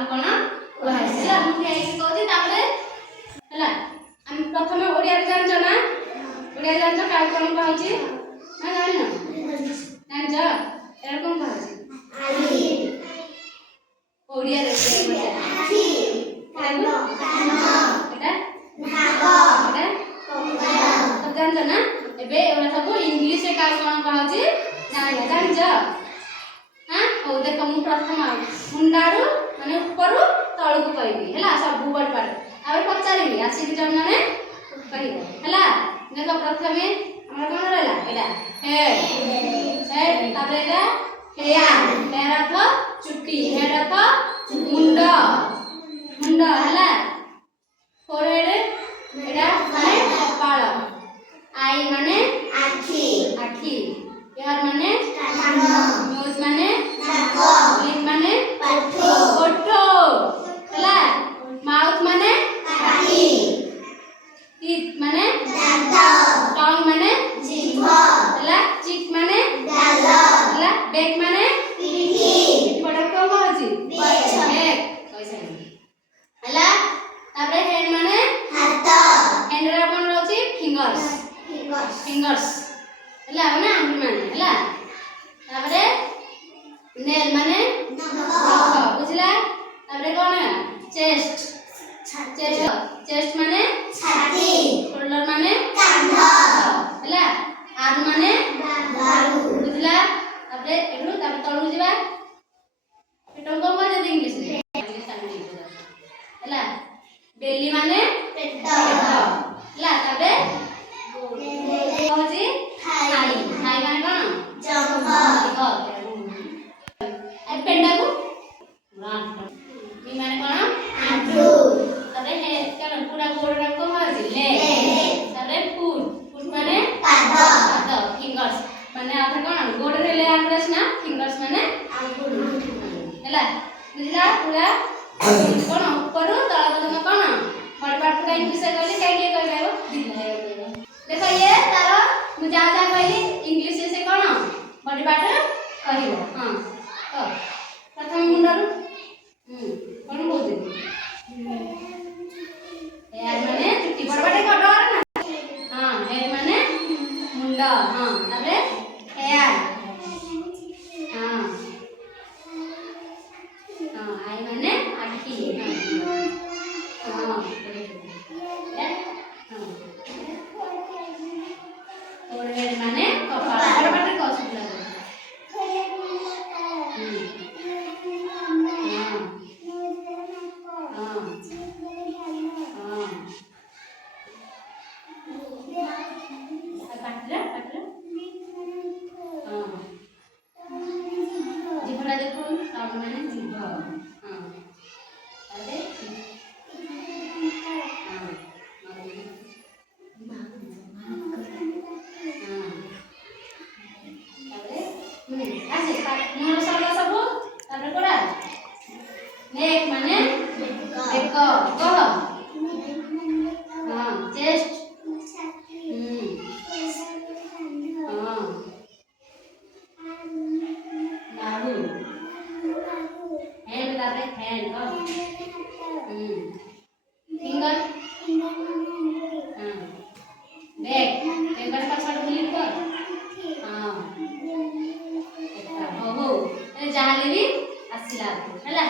काल कोन कहला मुझे एक कहती तापरे हला हम प्रथमे ओडिया जानछ ना ओडिया जानछ काल कोन कहउची ना जानि ना जानछ एरा कोन कहउची आली ओडिया रे आठी कानो कानो एटा नाग एटा कोंगड़ा तो जानछ ना एबे एरा सब इंग्लिश रे काल कोन कहउची जानछ हां ओ देखो मु प्रथम मुंडारू माने ऊपर तळकु कहबी हला सब वर्ड पर आबे पचारिबी आसी कि जन माने कहिबो हला देखो प्रथमे हमरा कोन रहला एटा हेड हेड ताबे एटा हेयर हेयर अर्थ चुट्टी हेड अर्थ मुंड मुंड हला फोरहेड एटा माने कपाळ आई माने आखी आखी हेयर माने कान नोज माने नाक लिप माने पाठो ओठो हला माउथ माने पाटी टीथ माने दांत टंग माने जीभ हला चिक माने गाल हला बैक माने पिठी बडा को कहउची बैक बैक कैसा हला ताबरे हैंड माने हाथ हैंड रा कोन रहउची फिंगर्स फिंगर्स फिंगर्स हला माने आंगुली माने हला ताबरे नेल माने नख बुझला ताबरे कोन चेस्ट चेस्ट चेस्ट माने छाती शोल्डर माने कांध हला आर्म माने बाहु बुझला ताबरे एनु ताबरे तळु जिबा पेटो को माने इंग्लिश रे हला बेली माने पेट हला ताबरे कहउची थाई थाई माने कोन जंघ ए पेंडा को रान मी माने कोन आंठू तबे हे कोन पूरा गोड़ रा को कहउची ले तबे फुट फुट माने पाद पाद फिंगर्स माने आधा कोन गोड़ रे ले आंगुरस ना फिंगर्स माने आंगुल हला बुझला पूरा कोन ऊपर तळ पदन कोन बड़ बड़ पूरा इंग्लिश कहले काई के कहबो देखो ये तारो मु जा जा कहली इंग्लिश से कोन बड़ी बात कहिबो हां तो प्रथम मुंडरू कोन बोलते हेयर माने चुट्टी बड़ बड़ को डर ना हां हेड माने मुंड हां तबे हेयर हां हां आई माने आखी हां हां फोरहेड माने कपाळ बड़ बड़ को सुला जिभरा देखो सब माने जिभ हां अरे हां आसे मोर सब सब तारे कोडा नेक माने एक कह हां चेस्ट हां बाहु हैंड तारे हैंड फिंगर हां बैक फिंगर पाछड़ बुली को हां एटा हो ए जाले भी आसिला हला